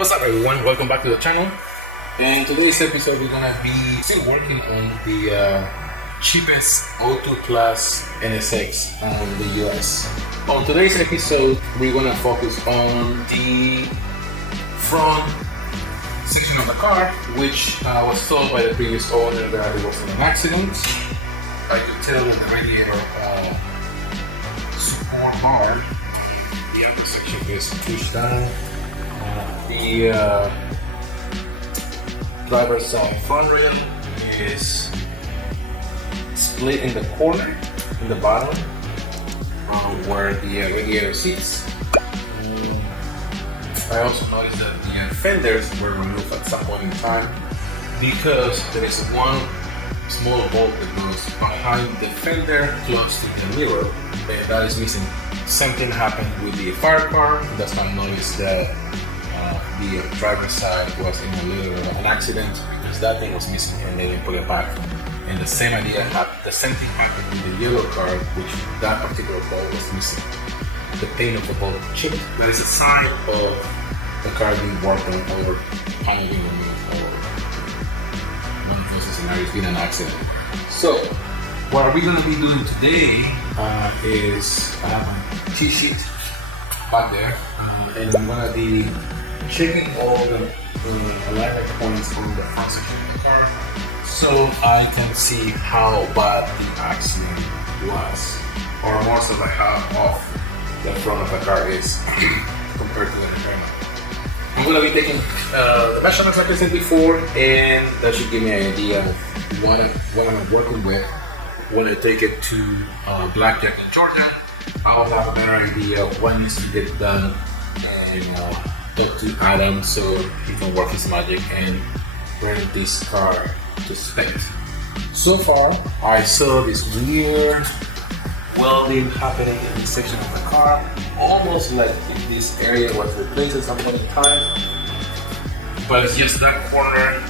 What's up everyone, welcome back to the channel. In today's episode we're gonna be still working on the cheapest O2 Plus NSX in the US. On today's episode we're gonna focus on the front section of the car, which was told by the previous owner that it was an accident. I could tell that the radiator support bar, the upper section is pushed down. The driver's side front rail is split in the corner, in the bottom, where the radiator sits. I also noticed that the fenders were removed at some point in time because there is one small bolt that goes behind the fender close to the mirror, and that is missing. Something happened with the fire car. That's why I noticed that the driver's side was in a little an accident because that thing was missing and they didn't put it back. And the same idea happened, the same thing happened with the yellow car, which that particular bolt was missing. The paint of the bolt chipped. That is a sign of the car being worked on or panel being removed, or one of those scenarios being an accident. So what we're going to be doing today is I have my cheat sheet back there, and I'm going to be checking all the alignment points on the front section of the car so I can see how bad the accident was, or more so like how off the front of the car is compared to the repairman. I'm going to be taking the measurements like I said before, and that should give me an idea of what I'm working with when I take it to Blackjack in Georgia. I'll have a better idea of what needs to get done and talk to Adam so he can work his magic and bring this car to spec. So far, I saw this weird welding happening in this section of the car, almost like if this area was replaced at some point in time. But it's just that corner.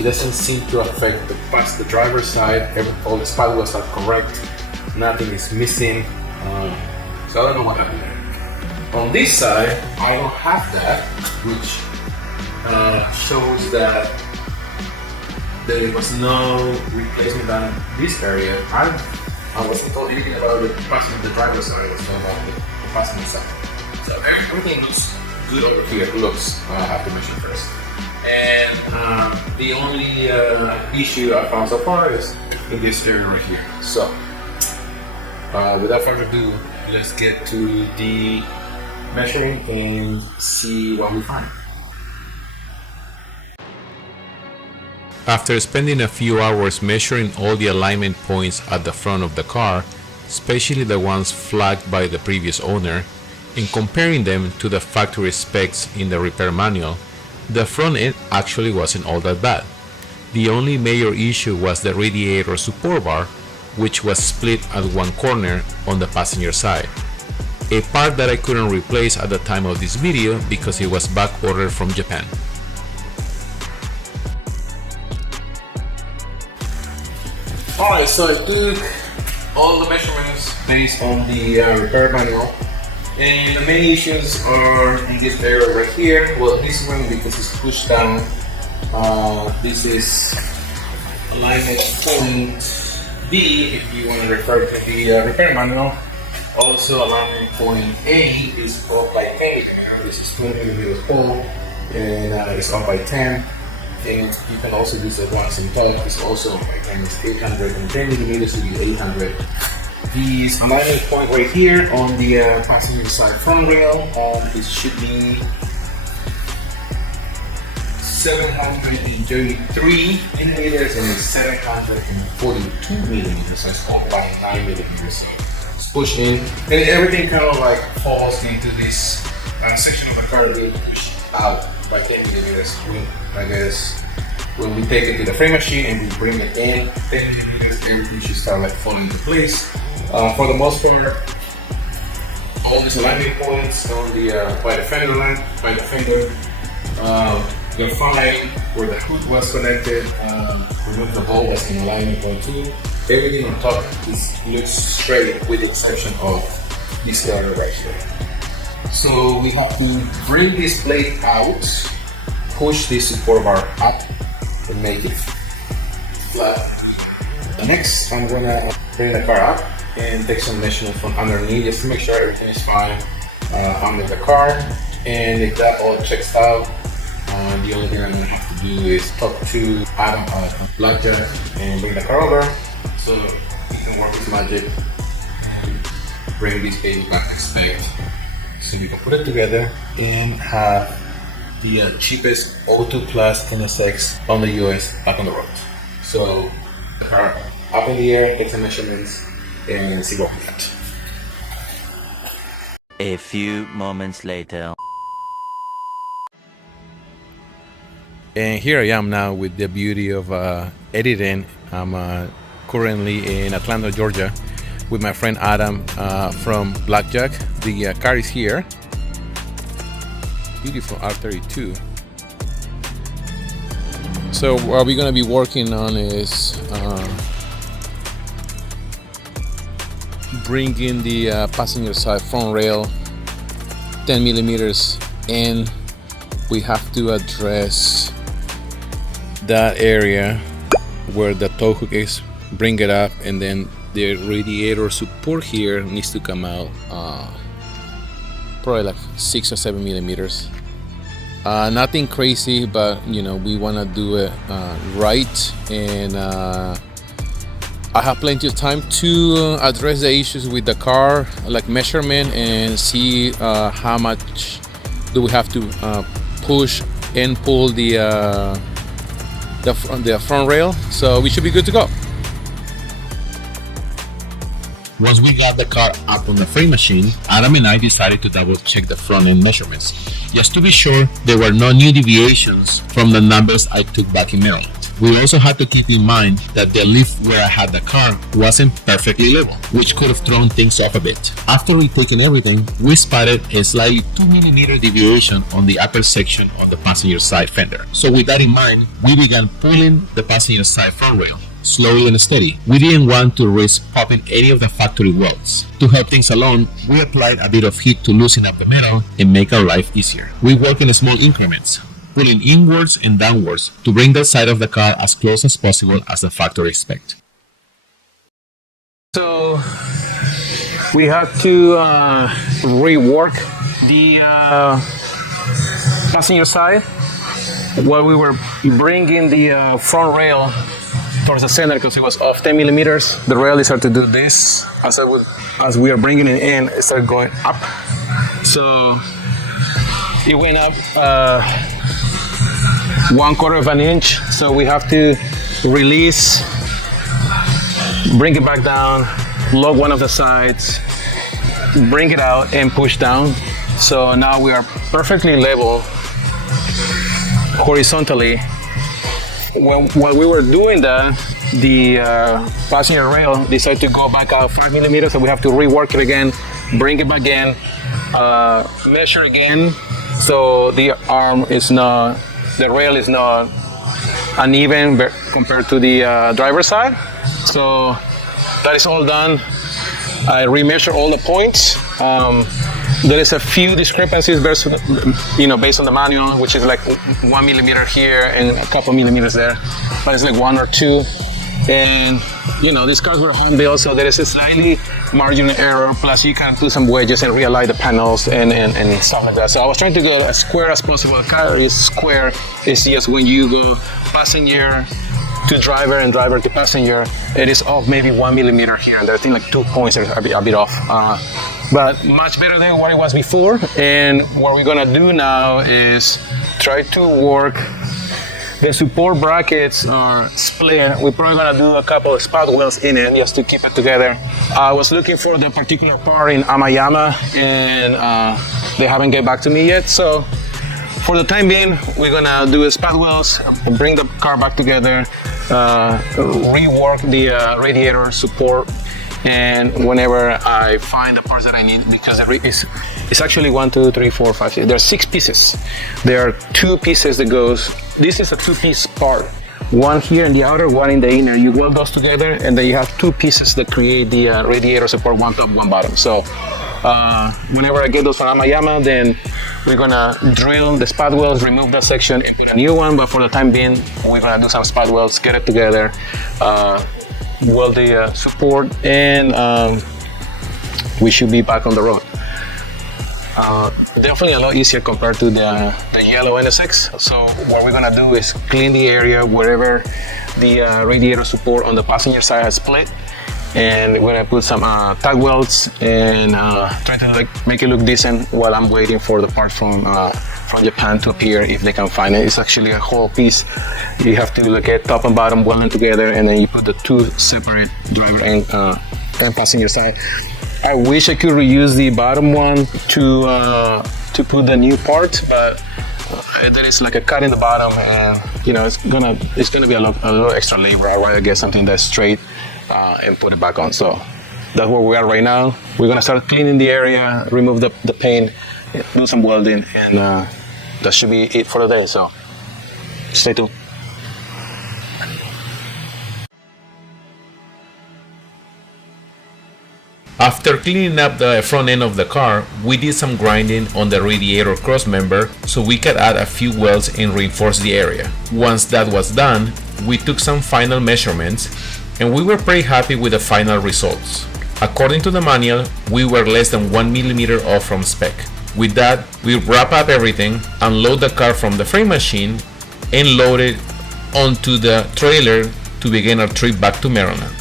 It doesn't seem to affect the driver's side. All the spot was correct. Nothing is missing. So I don't know what happened there. On this side, I don't have that, which shows that there was no replacement done in this area. I wasn't told anything about the driver's side, so about the passenger side. So everything looks good over here. It looks, I have to measure first. And the only issue I found so far is in this area right here. So, without further ado, let's get to the measuring and see what we find. After spending a few hours measuring all the alignment points at the front of the car, especially the ones flagged by the previous owner, and comparing them to the factory specs in the repair manual, the front end actually wasn't all that bad. The only major issue was the radiator support bar, which was split at one corner on the passenger side. A part that I couldn't replace at the time of this video because it was back ordered from Japan. Alright, so I took all the measurements based on the repair manual, and the main issues are in this area right here. Well, this one because it's pushed down. This is alignment point B if you want to refer to the repair manual. Also, alignment point A is off by 10. This is 20 millimeters pole, and it's off by 10. And you can also use the ones in top. It's also off by 10. It's 810 millimeters to be 800. This alignment point right here on the passenger side front rail, it should be 733 millimeters and 742 millimeters. So it's off by 9 millimeters. Push in, and everything kind of like falls into this section of the car that is pushed out by 10 millimeters. I guess when we take it to the frame machine and we bring it in 10 millimeters, everything should start like falling into place. For the most part, all these alignment points on the by the fender line, by the fender, they're fine. Where the hood was connected, remove the bolt was in alignment point 2. Everything on top looks straight with the exception of this area right here. So we have to bring this blade out push this support bar up and make it flat. Next, I'm gonna bring the car up and take some measurements from underneath just to make sure everything is fine under the car. And if that all checks out, the only thing I'm gonna have to do is talk to Adam at Blackjack and bring the car over so he can work his magic and bring this baby back to spec so we can put it together and have the cheapest O2 Plus NSX on the US back on the road. So the car up in the air, take some measurements, and see what we got. A few moments later. And here I am now with the beauty of editing. I'm currently in Atlanta, Georgia with my friend Adam from Blackjack. The car is here. Beautiful R32. So what we're gonna be working on is bringing the passenger side front rail 10 millimeters in. We have to address that area where the tow hook is, bring it up, and then the radiator support here needs to come out probably like 6 or 7 millimeters. Nothing crazy, but you know, we want to do it right, and I have plenty of time to address the issues with the car, like measurement, and see how much do we have to push and pull the front rail. So we should be good to go. Once we got the car up on the frame machine, Adam and I decided to double check the front end measurements, just to be sure there were no new deviations from the numbers I took back in Maryland. We also had to keep in mind that the lift where I had the car wasn't perfectly level, which could have thrown things off a bit. After retaking everything, we spotted a slightly 2 millimeter deviation on the upper section of the passenger side fender. So with that in mind, we began pulling the passenger side front rail, slowly and steady. We didn't want to risk popping any of the factory welds. To help things along, we applied a bit of heat to loosen up the metal and make our life easier. We work in small increments, pulling inwards and downwards to bring the side of the car as close as possible as the factory spec. So we have to rework the passenger side while we were bringing the front rail towards the center, because it was off 10 millimeters. The rail is started to do this as we are bringing it in. It started going up, so it went up 1/4 of an inch. So we have to release, bring it back down, lock one of the sides, bring it out, and push down. So now we are perfectly level horizontally. While we were doing that, the passenger rail decided to go back out 5 millimeters, so we have to rework it again, bring it back in, measure again, so the rail is not uneven compared to the driver's side. So that is all done. I remeasure all the points. There is a few discrepancies based on the manual, which is like 1 millimeter here and a couple millimeters there, but it's like 1 or 2. And these cars were home built, so there is a slightly marginal error. Plus, you can do some wedges and realign the panels and stuff like that. So I was trying to go as square as possible. The car is square. It's just when you go passenger to driver and driver to passenger, it is off maybe 1 millimeter here and there. I think like 2 points are a bit off. But much better than what it was before. And what we're gonna do now is try to work. The support brackets are split. We're probably gonna do a couple of spot welds in it just to keep it together. I was looking for the particular part in Amayama, and they haven't get back to me yet. So for the time being, we're gonna do spot welds, bring the car back together, rework the radiator support, and whenever I find the parts that I need, because it's actually 1, 2, 3, 4, 5, 6. There are 6 pieces. There are 2 pieces that goes. This is a 2-piece part. One here in the outer, one in the inner. You weld those together, and then you have 2 pieces that create the radiator support, one top, one bottom. So Whenever I get those from Amayama, then we're gonna drill the spot welds, remove that section, and put a new one. But for the time being, we're gonna do some spot welds, get it together, weld the support, and we should be back on the road. Definitely a lot easier compared to the yellow NSX. So what we're gonna do is clean the area wherever the radiator support on the passenger side has split, and we're gonna put some tag welds and try to make it look decent while I'm waiting for the part from Japan to appear if they can find it. It's actually a whole piece. You have to get top and bottom welded together, and then you put the two separate driver and passenger side. I wish I could reuse the bottom one to put the new part, but there is like a cut in the bottom, and you know it's gonna be a little extra labor. I'd rather get something that's straight and put it back on. So that's where we are right now. We're gonna start cleaning the area, remove the paint, do some welding, and that should be it for the day. So stay tuned. After cleaning up the front end of the car, we did some grinding on the radiator cross member so we could add a few welds and reinforce the area. Once that was done, we took some final measurements and we were pretty happy with the final results. According to the manual, we were less than 1 millimeter off from spec. With that, we wrap up everything, unload the car from the frame machine, and load it onto the trailer to begin our trip back to Maryland.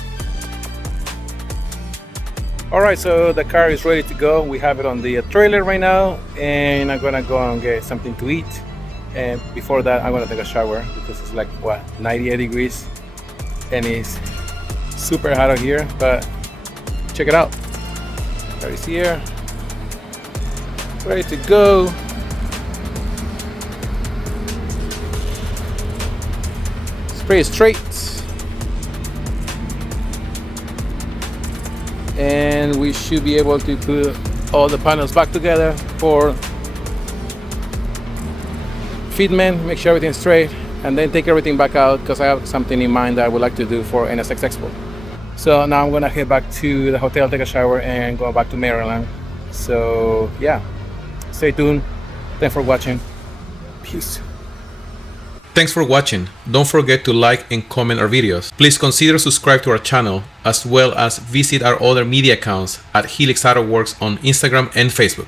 Alright, so the car is ready to go. We have it on the trailer right now, and I'm gonna go and get something to eat. And before that, I'm gonna take a shower because it's like, what, 98 degrees, and it's super hot out here, but check it out. Car is here, ready to go. It's pretty straight. And we should be able to put all the panels back together for fitment, make sure everything's straight, and then take everything back out because I have something in mind that I would like to do for NSX Expo. So now I'm gonna head back to the hotel, take a shower, and go back to Maryland. So yeah, stay tuned. Thanks for watching. Peace. Thanks for watching. Don't forget to like and comment our videos. Please consider subscribe to our channel as well as visit our other media accounts at Helix Auto Works on Instagram and Facebook.